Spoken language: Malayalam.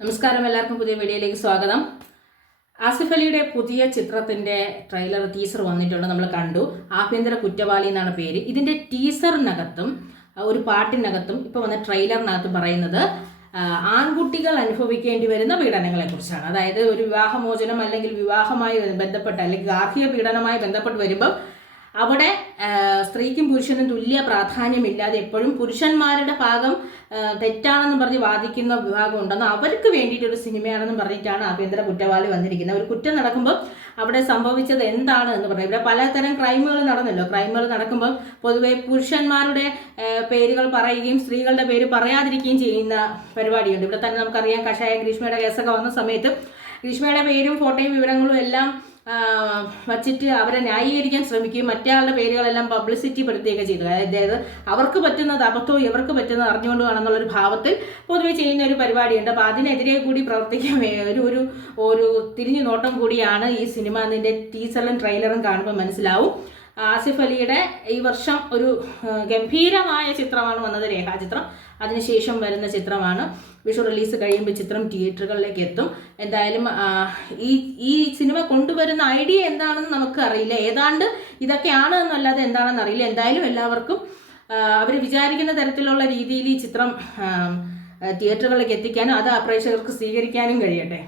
നമസ്കാരം, എല്ലാവർക്കും പുതിയ വീഡിയോയിലേക്ക് സ്വാഗതം. ആസിഫ് അലിയുടെ പുതിയ ചിത്രത്തിന്റെ ട്രെയിലർ ടീസർ വന്നിട്ടുണ്ട്. നമ്മൾ കണ്ടു. ആഭ്യന്തര കുറ്റവാളി എന്നാണ് പേര്. ഇതിന്റെ ടീസറിനകത്തും ഒരു പാട്ടിനകത്തും ഇപ്പോൾ വന്ന ട്രെയിലറിനകത്തും പറയുന്നത് ആൺകുട്ടികൾ അനുഭവിക്കേണ്ടി വരുന്ന പീഡനങ്ങളെ കുറിച്ചാണ്. അതായത് ഒരു വിവാഹമോചനം അല്ലെങ്കിൽ വിവാഹമായി ബന്ധപ്പെട്ട് അല്ലെങ്കിൽ ഗാർഹിക പീഡനമായി ബന്ധപ്പെട്ട് വരുമ്പോൾ അവിടെ സ്ത്രീക്കും പുരുഷനും തുല്യ പ്രാധാന്യമില്ലാതെ എപ്പോഴും പുരുഷന്മാരുടെ ഭാഗം തെറ്റാണെന്ന് പറഞ്ഞ് വാദിക്കുന്ന വിഭാഗം ഉണ്ടെന്ന് അവർക്ക് വേണ്ടിയിട്ടൊരു സിനിമയാണെന്ന് പറഞ്ഞിട്ടാണ് ആഭ്യന്തര കുറ്റവാളി വന്നിരിക്കുന്നത്. ഒരു കുറ്റം നടക്കുമ്പോൾ അവിടെ സംഭവിച്ചത് എന്താണ് എന്ന് പറഞ്ഞാൽ ഇവിടെ പലതരം ക്രൈമുകൾ നടന്നല്ലോ. ക്രൈമുകൾ നടക്കുമ്പോൾ പൊതുവെ പുരുഷന്മാരുടെ പേരുകൾ പറയുകയും സ്ത്രീകളുടെ പേര് പറയാതിരിക്കുകയും ചെയ്യുന്ന പരിപാടിയുണ്ട്. ഇവിടെ തന്നെ നമുക്കറിയാം, കഷായ ഗ്രീഷ്മയുടെ കേസൊക്കെ വന്ന സമയത്ത് ഗ്രീഷ്മയുടെ പേരും ഫോട്ടോയും വിവരങ്ങളും എല്ലാം വച്ചിട്ട് അവരെ ന്യായീകരിക്കാൻ ശ്രമിക്കുകയും മറ്റേ പേരുകളെല്ലാം പബ്ലിസിറ്റി പെടുത്തുകയൊക്കെ ചെയ്തു. അതായത് അവർക്ക് പറ്റുന്നത് അബദ്ധവും ഇവർക്ക് പറ്റുന്നത് അറിഞ്ഞുകൊണ്ടുവാണെന്നുള്ളൊരു ഭാവത്തിൽ പൊതുവെ ചെയ്യുന്ന ഒരു പരിപാടിയുണ്ട്. അപ്പോൾ അതിനെതിരെ കൂടി പ്രവർത്തിക്കാൻ ഒരു തിരിഞ്ഞു നോട്ടം കൂടിയാണ് ഈ സിനിമ. അതിൻ്റെ ടീസറും ട്രെയിലറും കാണുമ്പോൾ മനസ്സിലാവും. ആസിഫ് അലിയുടെ ഈ വർഷം ഒരു ഗംഭീരമായ ചിത്രമാണ് വന്നത്, രേഖാചിത്രം. അതിനുശേഷം വരുന്ന ചിത്രമാണ്. വിഷു റിലീസ് കഴിയുമ്പോൾ ചിത്രം തിയേറ്ററുകളിലേക്ക് എത്തും. എന്തായാലും ഈ സിനിമ കൊണ്ടുവരുന്ന ഐഡിയ എന്താണെന്ന് നമുക്ക് അറിയില്ല. ഏതാണ്ട് ഇതൊക്കെയാണ് എന്നല്ലാതെ എന്താണെന്ന് അറിയില്ല. എന്തായാലും എല്ലാവർക്കും അവർ വിചാരിക്കുന്ന തരത്തിലുള്ള രീതിയിൽ ഈ ചിത്രം തിയേറ്ററുകളിലേക്ക് എത്തിക്കാനും അത് പ്രേക്ഷകർക്ക് സ്വീകരിക്കാനും കഴിയട്ടെ.